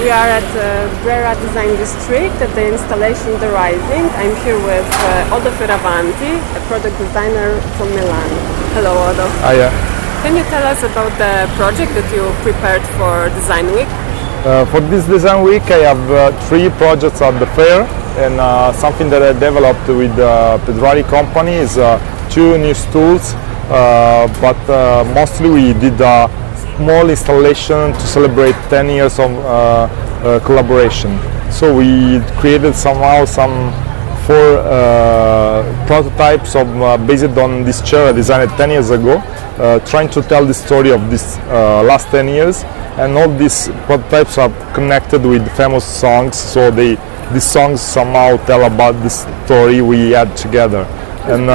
We are at Brera Design District at the installation The Rising. I'm here with Odo Fioravanti, a product designer from Milan. Hello, Odo. Hiya. Can you tell us about the project that you prepared for Design Week? For this Design Week, I have 3 projects at the fair, and something that I developed with the Pedrari company is 2 new stools, but mostly we did a small installation to celebrate 10 years of collaboration. So we created somehow some 4 prototypes of based on this chair I designed 10 years ago, trying to tell the story of this last 10 years. And all these prototypes are connected with famous songs, so these songs somehow tell about the story we had together. And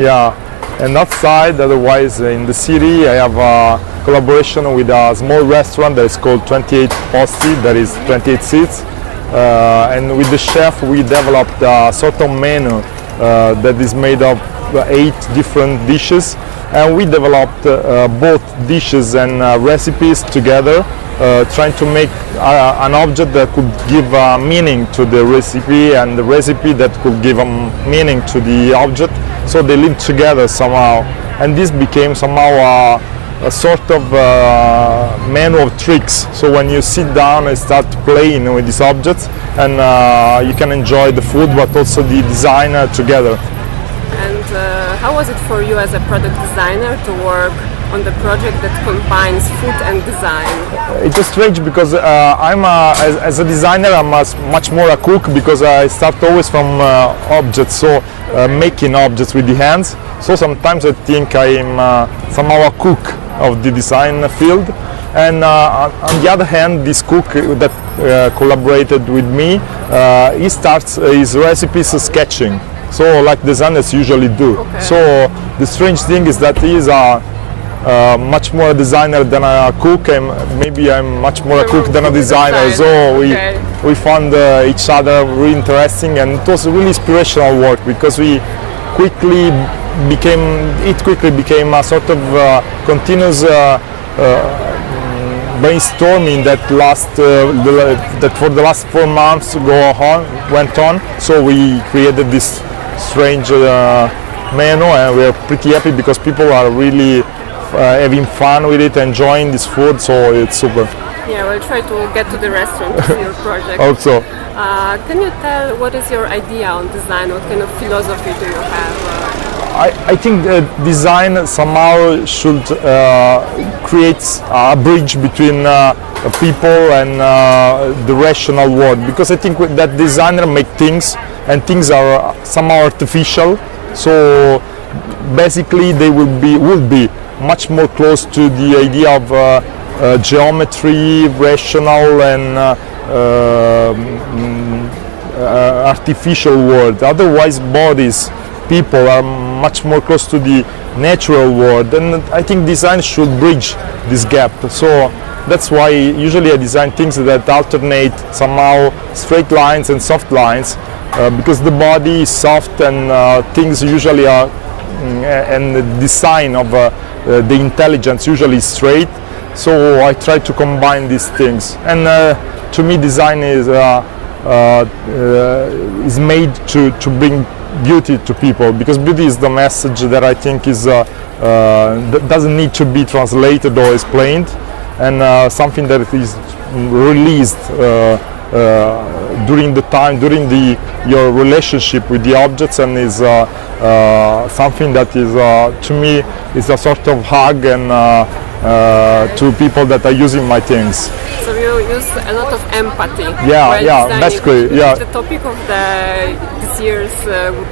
yeah, and outside, otherwise in the city, I have a collaboration with a small restaurant that is called 28 Posti, that is 28 seats. And with the chef, we developed a sort of menu that is made of 8 different dishes. And we developed both dishes and recipes together, trying to make an object that could give meaning to the recipe, and the recipe that could give a meaning to the object. So they lived together somehow, and this became somehow a sort of menu of tricks. So when you sit down and start playing with these objects, and you can enjoy the food, but also the design together. And how was it for you as a product designer to work on the project that combines food and design? It was strange because as a designer I'm much more a cook, because I start always from objects, so making objects with the hands. So sometimes I think I'm somehow a cook of the design field. And on the other hand, this cook that collaborated with me, he starts his recipes sketching. So like designers usually do. Okay. So the strange thing is that he is much more a designer than a cook, and maybe I'm much more a cook than a designer. So we found each other really interesting, and it was really inspirational work, because it quickly became a sort of continuous brainstorming that that for the last 4 months went on. So we created this strange menu, and we're pretty happy because people are really having fun with it, enjoying this food, so it's super. Yeah, we'll try to get to the restaurant to see your project. Also. Can you tell what is your idea on design? What kind of philosophy do you have? I think design somehow should create a bridge between people and the rational world, because I think that designer make things, and things are somehow artificial. So basically they will be much more close to the idea of geometry, rational and artificial world. Otherwise bodies, people are much more close to the natural world, and I think design should bridge this gap. So that's why usually I design things that alternate somehow straight lines and soft lines, because the body is soft, and things usually are, and the design of the intelligence usually is straight. So I try to combine these things, and to me design is made to bring beauty to people, because beauty is the message that I think is that doesn't need to be translated or explained, and something that is released during the time, during your relationship with the objects, and is something that is to me is a sort of hug and to people that are using my things. So you use a lot of empathy. Yeah, basically, yeah. The topic of this year's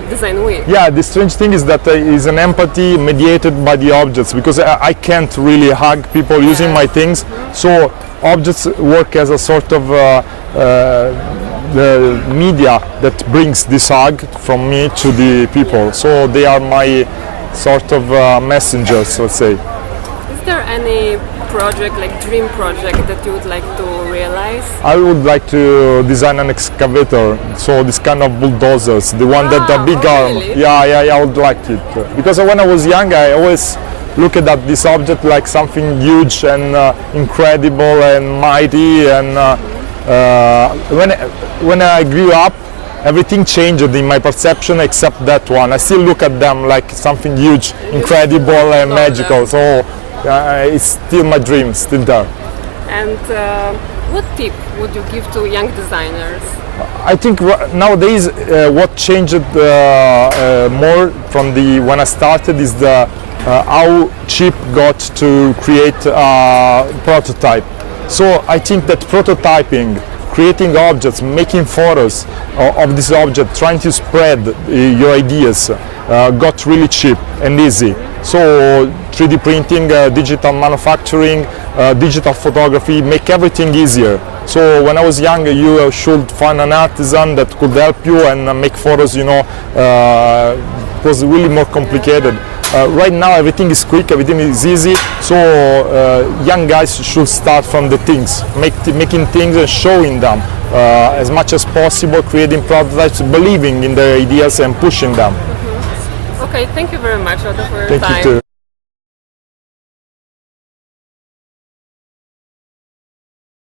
Design Week. Yeah, the strange thing is that is an empathy mediated by the objects, because I can't really hug people using my things. So objects work as a sort of the media that brings this hug from me to the people. So they are my sort of messengers, let's say. Is there any project, like dream project, that you would like to realize? I would like to design an excavator, so this kind of bulldozers, the one that the big arm. Really? Yeah, I would like it. Because when I was young, I always looked at this object like something huge and incredible and mighty, and When I grew up, everything changed in my perception except that one. I still look at them like something huge, incredible and magical. So it's still my dream, still there. And what tip would you give to young designers? I think nowadays what changed more from when I started is how cheap got to create a prototype. So I think that prototyping, creating objects, making photos of this object, trying to spread your ideas got really cheap and easy. So 3D printing, digital manufacturing, digital photography make everything easier. So when I was young, you should find an artisan that could help you and make photos, you know, was really more complicated. Right now everything is quick, everything is easy, so young guys should start from the things, making things and showing them as much as possible, creating prototypes, believing in their ideas and pushing them. Okay, thank you very much, Odo, for your Thank time. you too.